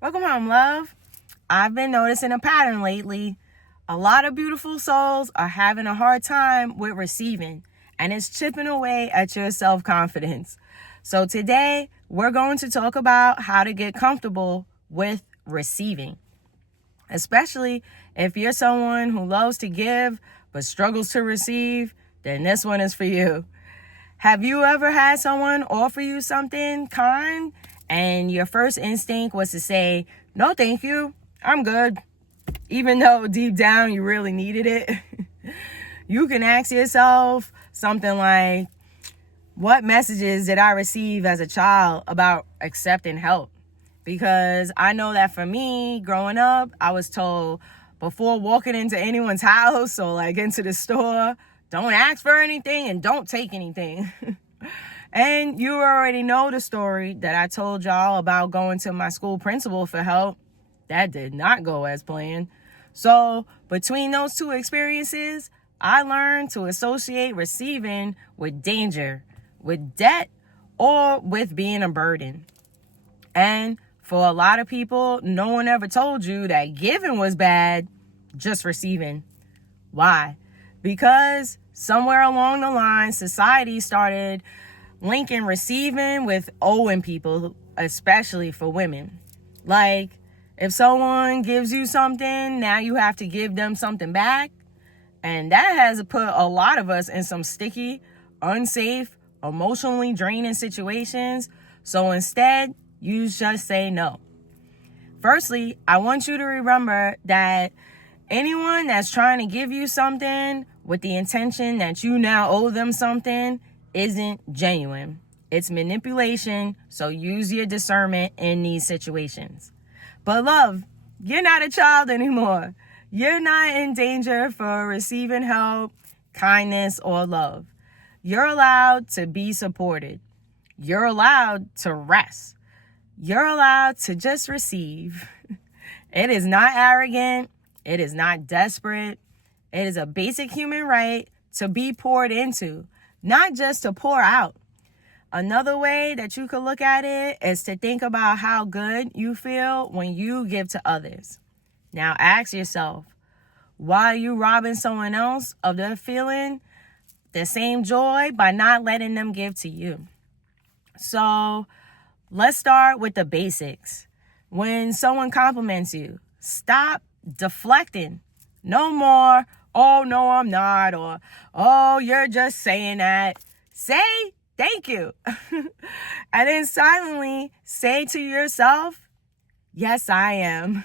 Welcome home, love. I've been noticing a pattern lately. A lot of beautiful souls are having a hard time with receiving, and it's chipping away at your self-confidence. So today, we're going to talk about how to get comfortable with receiving, especially if you're someone who loves to give but struggles to receive. Then this one is for you. Have you ever had someone offer you something kind and your first instinct was to say, "No, thank you, I'm good," even though deep down you really needed it? You can ask yourself something like, what messages did I receive as a child about accepting help? Because I know that for me, growing up, I was told before walking into anyone's house or into the store, don't ask for anything and don't take anything. And you already know the story that I told y'all about going to my school principal for help. That did not go as planned. So between those two experiences, I learned to associate receiving with danger, with debt, or with being a burden. And for a lot of people, no one ever told you that giving was bad, just receiving. Why? Because somewhere along the line, society started linking receiving with owing people, especially for women. Like, if someone gives you something, now you have to give them something back. And that has put a lot of us in some sticky, unsafe, emotionally draining situations. So instead, you just say no. Firstly, I want you to remember that anyone that's trying to give you something with the intention that you now owe them something isn't genuine. It's manipulation, so use your discernment in these situations. But love, you're not a child anymore. You're not in danger for receiving help, kindness, or love. You're allowed to be supported. You're allowed to rest. You're allowed to just receive. It is not arrogant. It is not desperate. It is a basic human right to be poured into, not just to pour out. Another way that you could look at it is to think about how good you feel when you give to others. Now ask yourself, why are you robbing someone else of their feeling the same joy by not letting them give to you? So let's start with the basics. When someone compliments you, stop deflecting. No more, "Oh, no, I'm not," or "Oh, you're just saying that." Say thank you. And then silently say to yourself, "Yes, I am."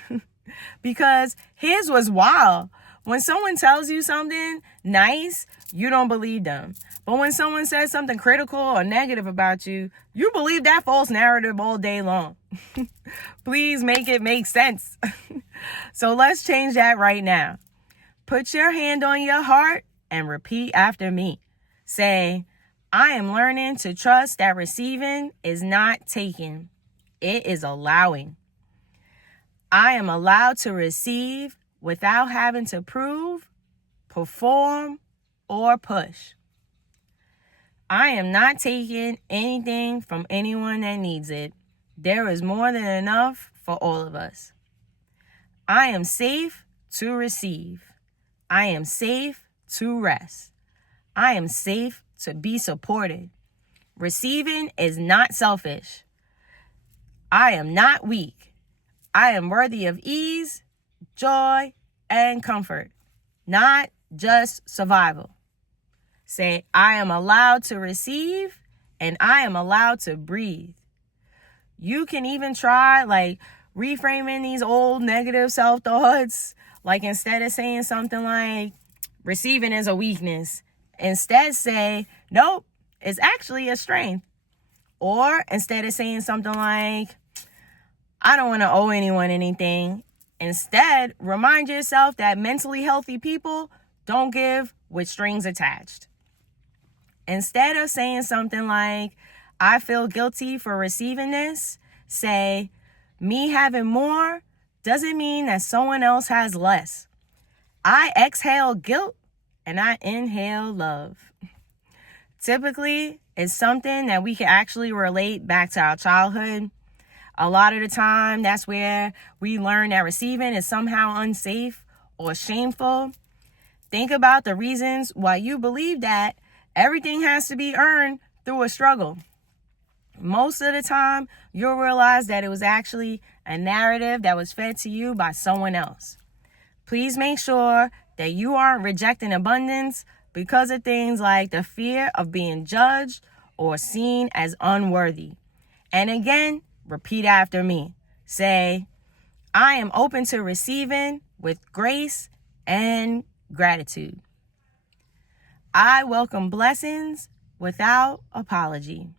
Because here's what's wild. When someone tells you something nice, you don't believe them. But when someone says something critical or negative about you, you believe that false narrative all day long. Please make it make sense. So let's change that right now. Put your hand on your heart and repeat after me. Say, I am learning to trust that receiving is not taking. It is allowing. I am allowed to receive without having to prove, perform, or push. I am not taking anything from anyone that needs it. There is more than enough for all of us. I am safe to receive. I am safe to rest. I am safe to be supported. Receiving is not selfish. I am not weak. I am worthy of ease, joy, and comfort, not just survival. Say, I am allowed to receive and I am allowed to breathe. You can even try reframing these old negative self-thoughts. Instead of saying something like, receiving is a weakness, instead say, nope, it's actually a strength. Or instead of saying something like, I don't want to owe anyone anything, instead remind yourself that mentally healthy people don't give with strings attached. Instead of saying something like, I feel guilty for receiving this, say, me having more doesn't mean that someone else has less. I exhale guilt and I inhale love. Typically, it's something that we can actually relate back to our childhood. A lot of the time, that's where we learn that receiving is somehow unsafe or shameful. Think about the reasons why you believe that everything has to be earned through a struggle. Most of the time, you'll realize that it was actually a narrative that was fed to you by someone else. Please make sure that you aren't rejecting abundance because of things like the fear of being judged or seen as unworthy. And again, repeat after me. Say, I am open to receiving with grace and gratitude. I welcome blessings without apology.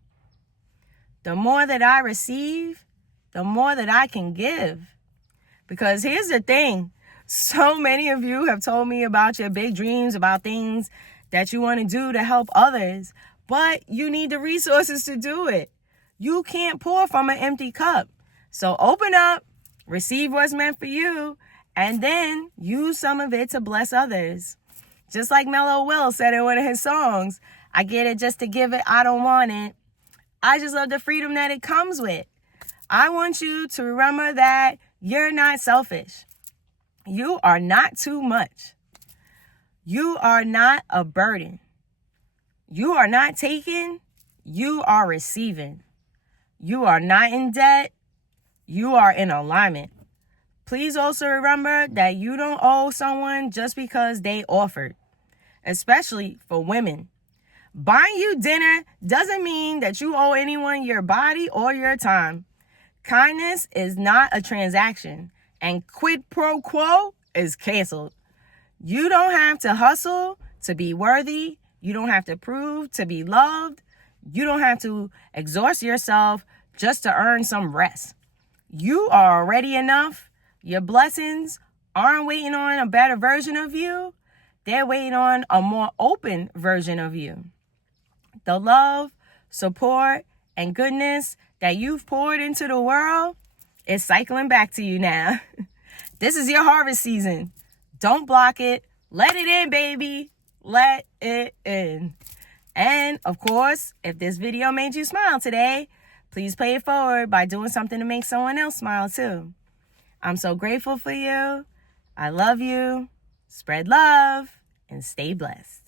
The more that I receive, the more that I can give. Because here's the thing. So many of you have told me about your big dreams, about things that you want to do to help others, but you need the resources to do it. You can't pour from an empty cup. So open up, receive what's meant for you, and then use some of it to bless others. Just like Mellow Will said in one of his songs, I get it just to give it, I don't want it. I just love the freedom that it comes with. I want you to remember that you're not selfish. You are not too much. You are not a burden. You are not taking. You are receiving. You are not in debt. You are in alignment. Please also remember that you don't owe someone just because they offered, especially for women. Buying you dinner doesn't mean that you owe anyone your body or your time. Kindness is not a transaction, and quid pro quo is canceled. You don't have to hustle to be worthy. You don't have to prove to be loved. You don't have to exhaust yourself just to earn some rest. You are already enough. Your blessings aren't waiting on a better version of you. They're waiting on a more open version of you. The love, support, and goodness that you've poured into the world is cycling back to you now. This is your harvest season. Don't block it. Let it in, baby. Let it in. And of course, if this video made you smile today, please pay it forward by doing something to make someone else smile too. I'm so grateful for you. I love you. Spread love and stay blessed.